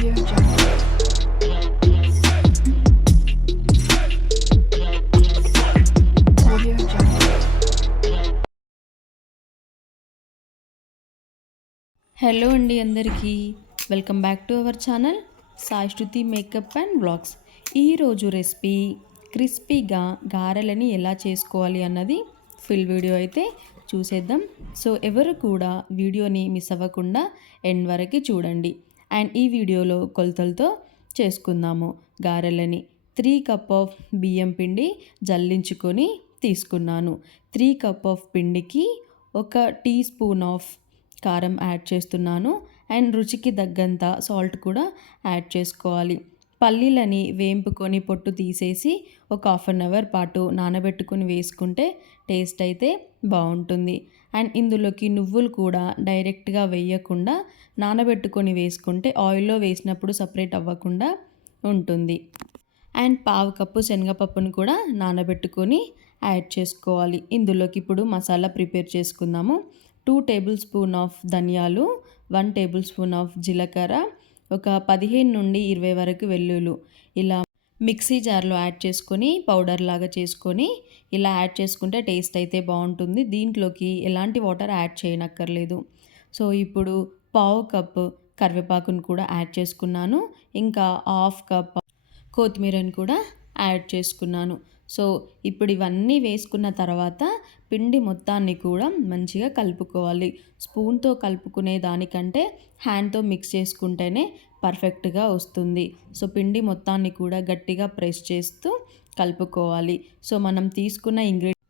Audio Jungle. Audio Jungle. Hello అండి అందరికీ welcome back to our channel Sai Shruti makeup and blogs. ఈరోజు recipe క్రిస్పీగా గారెలని ఎలా చేసుకోవాలి అన్నది ఫుల్ వీడియో అయితే చూసేద్దాం. సో ఎవరు కూడా వీడియోని మిస్ అవ్వకుండా ఎండ్ వరకు చూడండి. అండ్ ఈ వీడియోలో కొలతలతో చేసుకుందాము గారెలని. 3 కప్ ఆఫ్ బియ్యం పిండి జల్లించుకొని తీసుకున్నాను. 3 కప్ ఆఫ్ పిండికి 1 టీ స్పూన్ ఆఫ్ కారం యాడ్ చేస్తున్నాను. అండ్ రుచికి తగ్గంత సాల్ట్ కూడా యాడ్ చేసుకోవాలి. పల్లీలని వేంపుకొని పొట్టు తీసేసి ఒక హాఫ్ అన్ అవర్ పాటు నానబెట్టుకొని వేసుకుంటే టేస్ట్ అయితే బాగుంటుంది. అండ్ ఇందులోకి నువ్వులు కూడా డైరెక్ట్గా వేయకుండా నానబెట్టుకొని వేసుకుంటే ఆయిల్లో వేసినప్పుడు సపరేట్ అవ్వకుండా ఉంటుంది. అండ్ పావు కప్పు శనగపప్పును కూడా నానబెట్టుకొని యాడ్ చేసుకోవాలి. ఇందులోకి ఇప్పుడు మసాలా ప్రిపేర్ చేసుకుందాము. 2 టేబుల్ స్పూన్ ఆఫ్ ధనియాలు, 1 టేబుల్ స్పూన్ ఆఫ్ జీలకర్ర, ఒక 15 నుండి 20 వరకు వెల్లుల్లి ఇలా మిక్సీ జార్లో యాడ్ చేసుకొని పౌడర్ లాగా చేసుకొని ఇలా యాడ్ చేసుకుంటే టేస్ట్ అయితే బాగుంటుంది. దీంట్లోకి ఎలాంటి వాటర్ యాడ్ చేయనక్కర్లేదు. సో ఇప్పుడు పావు కప్ కరివేపాకును కూడా యాడ్ చేసుకున్నాను. ఇంకా హాఫ్ కప్ కొత్తిమీరని కూడా యాడ్ చేసుకున్నాను. సో ఇప్పుడు ఇవన్నీ వేసుకున్న తర్వాత పిండి మొత్తాన్ని కూడా మంచిగా కలుపుకోవాలి. స్పూన్తో కలుపుకునే దానికంటే హ్యాండ్తో మిక్స్ చేసుకుంటేనే పర్ఫెక్ట్గా వస్తుంది. సో పిండి మొత్తాన్ని కూడా గట్టిగా ప్రెస్ చేస్తూ కలుపుకోవాలి. సో మనం తీసుకున్న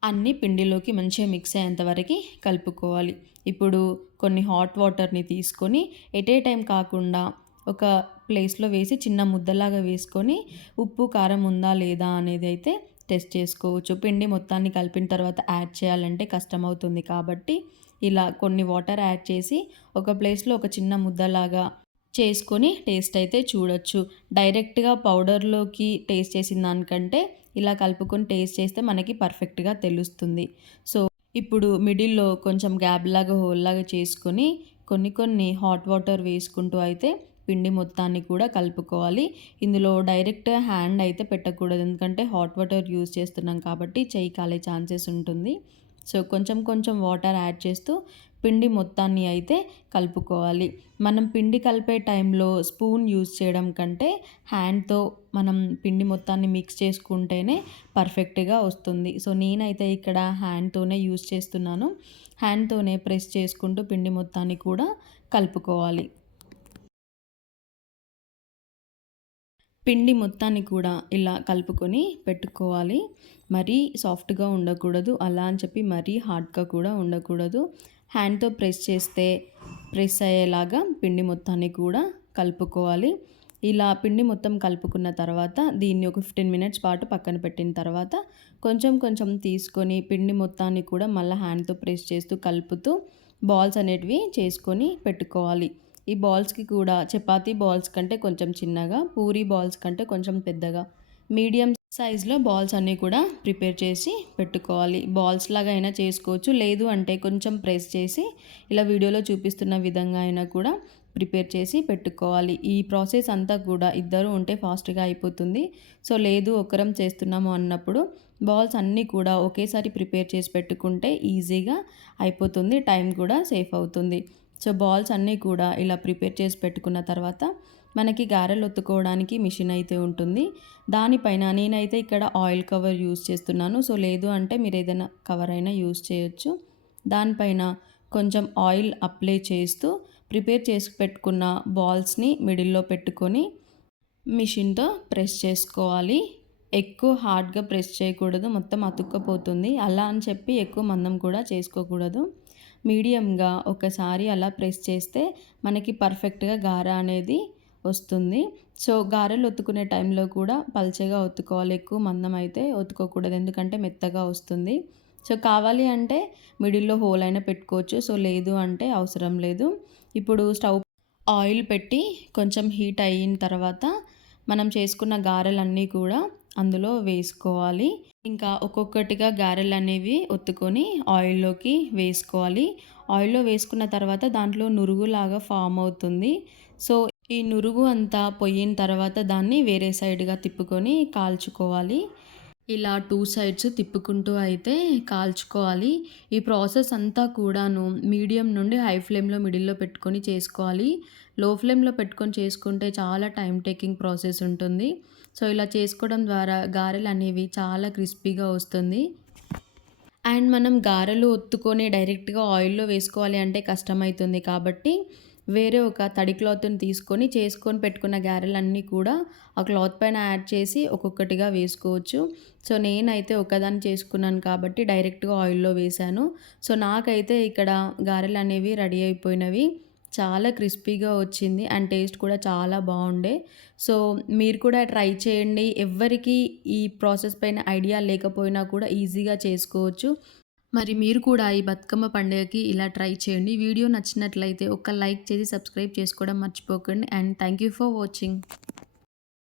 అన్ని పిండిలోకి మంచిగా మిక్స్ అయ్యేంత వరకు కలుపుకోవాలి. ఇప్పుడు కొన్ని హాట్ వాటర్ని తీసుకొని ఎట్ ఏ టైం కాకుండా ఒక ప్లేస్లో వేసి చిన్న ముద్దలాగా వేసుకొని ఉప్పు కారం ఉందా లేదా అనేది అయితే టెస్ట్ చేసుకోవచ్చు. పిండి మొత్తాన్ని కలిపిన తర్వాత యాడ్ చేయాలంటే కష్టమవుతుంది కాబట్టి ఇలా కొన్ని వాటర్ యాడ్ చేసి ఒక ప్లేస్లో ఒక చిన్న ముద్దలాగా చేసుకొని టేస్ట్ అయితే చూడొచ్చు. డైరెక్ట్గా పౌడర్లోకి టేస్ట్ చేసిన దానికంటే ఇలా కలుపుకొని టేస్ట్ చేస్తే మనకి పర్ఫెక్ట్గా తెలుస్తుంది. సో ఇప్పుడు మిడిల్లో కొంచెం గ్యాప్ లాగా హోల్ లాగా చేసుకొని కొన్ని హాట్ వాటర్ వేసుకుంటూ అయితే పిండి మొత్తాన్ని కూడా కలుపుకోవాలి. ఇందులో డైరెక్ట్ హ్యాండ్ అయితే పెట్టకూడదు, ఎందుకంటే హాట్ వాటర్ యూజ్ చేస్తున్నాం కాబట్టి చెయ్యి కాలే ఛాన్సెస్ ఉంటుంది. సో కొంచెం వాటర్ యాడ్ చేస్తూ పిండి మొత్తాన్ని అయితే కలుపుకోవాలి. మనం పిండి కలిపే టైంలో స్పూన్ యూజ్ చేయడం కంటే హ్యాండ్తో మనం పిండి మొత్తాన్ని మిక్స్ చేసుకుంటేనే పర్ఫెక్ట్గా వస్తుంది. సో నేనైతే ఇక్కడ హ్యాండ్తోనే యూజ్ చేస్తున్నాను. హ్యాండ్తోనే ప్రెస్ చేసుకుంటూ పిండి మొత్తాన్ని కూడా కలుపుకోవాలి. పిండి మొత్తాన్ని కూడా ఇలా కలుపుకొని పెట్టుకోవాలి. మరీ సాఫ్ట్గా ఉండకూడదు, అలా అని చెప్పి మరీ హార్డ్గా కూడా ఉండకూడదు. హ్యాండ్తో ప్రెస్ చేస్తే ప్రెస్ అయ్యేలాగా పిండి మొత్తాన్ని కూడా కలుపుకోవాలి. ఇలా పిండి మొత్తం కలుపుకున్న తర్వాత దీన్ని ఒక 15 మినిట్స్ పాటు పక్కన పెట్టిన తర్వాత కొంచెం తీసుకొని పిండి మొత్తాన్ని కూడా మళ్ళీ హ్యాండ్తో ప్రెస్ చేస్తూ కలుపుతూ బాల్స్ అనేటివి చేసుకొని పెట్టుకోవాలి. ఈ బాల్స్కి కూడా చపాతీ బాల్స్ కంటే కొంచెం చిన్నగా, పూరీ బాల్స్ కంటే కొంచెం పెద్దగా, మీడియం సైజులో బాల్స్ అన్నీ కూడా ప్రిపేర్ చేసి పెట్టుకోవాలి. బాల్స్ లాగా అయినా చేసుకోవచ్చు, లేదు అంటే కొంచెం ప్రెస్ చేసి ఇలా వీడియోలో చూపిస్తున్న విధంగా అయినా కూడా ప్రిపేర్ చేసి పెట్టుకోవాలి. ఈ ప్రాసెస్ అంతా కూడా ఇద్దరు ఉంటే ఫాస్ట్గా అయిపోతుంది. సో లేదు ఒకరం చేస్తున్నాము అన్నప్పుడు బాల్స్ అన్నీ కూడా ఒకేసారి ప్రిపేర్ చేసి పెట్టుకుంటే ఈజీగా అయిపోతుంది, టైం కూడా సేఫ్ అవుతుంది. సో బాల్స్ అన్నీ కూడా ఇలా ప్రిపేర్ చేసి పెట్టుకున్న తర్వాత మనకి గారెలు ఒత్తుకోవడానికి మిషన్ అయితే ఉంటుంది. దానిపైన నేనైతే ఇక్కడ ఆయిల్ కవర్ యూస్ చేస్తున్నాను. సో లేదు అంటే మీరు ఏదైనా కవర్ అయినా యూస్ చేయొచ్చు. దానిపైన కొంచెం ఆయిల్ అప్లై చేస్తూ ప్రిపేర్ చేసి పెట్టుకున్న బాల్స్ని మిడిల్లో పెట్టుకొని మిషన్తో ప్రెస్ చేసుకోవాలి. ఎక్కువ హార్డ్గా ప్రెస్ చేయకూడదు, మొత్తం అతుక్కపోతుంది. అలా అని చెప్పి ఎక్కువ మందం కూడా చేసుకోకూడదు. మీడియంగా ఒకసారి అలా ప్రెస్ చేస్తే మనకి పర్ఫెక్ట్గా గార అనేది వస్తుంది. సో గారెలు ఒత్తుకునే టైంలో కూడా పల్చగా ఒత్తుకోవాలి, ఎక్కువ మందం అయితే ఒత్తుకోకూడదు, ఎందుకంటే మెత్తగా వస్తుంది. సో కావాలి అంటే మిడిల్లో హోల్ అయినా పెట్టుకోవచ్చు, సో లేదు అంటే అవసరం లేదు. ఇప్పుడు స్టవ్ ఆయిల్ పెట్టి కొంచెం హీట్ అయిన తర్వాత మనం చేసుకున్న గారెలన్నీ కూడా అందులో వేసుకోవాలి. ఇంకా ఒక్కొక్కటిగా గారెలు అనేవి ఒత్తుకొని ఆయిల్లోకి వేసుకోవాలి. ఆయిల్లో వేసుకున్న తర్వాత దాంట్లో నురుగులాగా ఫామ్ అవుతుంది. సో ఈ నురుగు అంతా పొయ్యిన తర్వాత దాన్ని వేరే సైడ్‌గా తిప్పుకొని కాల్చుకోవాలి. ఇలా 2 సైడ్స్ తిప్పుకుంటూ అయితే కాల్చుకోవాలి. ఈ ప్రాసెస్ అంతా కూడాను మీడియం నుండి హై ఫ్లేమ్‌లో మిడిల్‌లో పెట్టుకొని చేసుకోవాలి. లో ఫ్లేమ్‌లో పెట్టుకొని చేసుకుంటే చాలా టైమ్ టేకింగ్ ప్రాసెస్ ఉంటుంది. సో, ఇలా చేసుకోవడం ద్వారా గారెలనేవి చాలా క్రిస్పీగా వస్తుంది. అండ్ మనం గారెలు ఒత్తుకొని డైరెక్ట్‌గా ఆయిల్‌లో వేసుకోవాలి అంటే కష్టమైతుంది కాబట్టి, వేరే ఒక తడి క్లాత్‌ని తీసుకొని చేసుకొని పెట్టుకున్న గారెలన్నీ కూడా ఆ క్లాత్ పైన యాడ్ చేసి ఒక్కొక్కటిగా వేసుకోవచ్చు. సో, నేనైతే ఒకదాన్ని చేసుకున్నాను కాబట్టి డైరెక్ట్‌గా ఆయిల్‌లో వేశాను. సో, నాకైతే ఇక్కడ గారెలనేవి రెడీ అయిపోయినవి. చాలా క్రిస్పీగా వచ్చింది అండ్ టేస్ట్ కూడా చాలా బావుండే. సో, మీరు కూడా ట్రై చేయండి. ఎవ్వరికీ ఈ ప్రాసెస్ పైన ఐడియా లేకపోయినా కూడా ఈజీగా చేసుకోవచ్చు. మరి మీరు కూడా ఈ బతుకమ్మ పండుగకి ఇలా ట్రై చేయండి. వీడియో నచ్చినట్లయితే ఒక లైక్ చేసి సబ్స్క్రైబ్ చేసుకోవడం మర్చిపోకండి. And thank you for watching.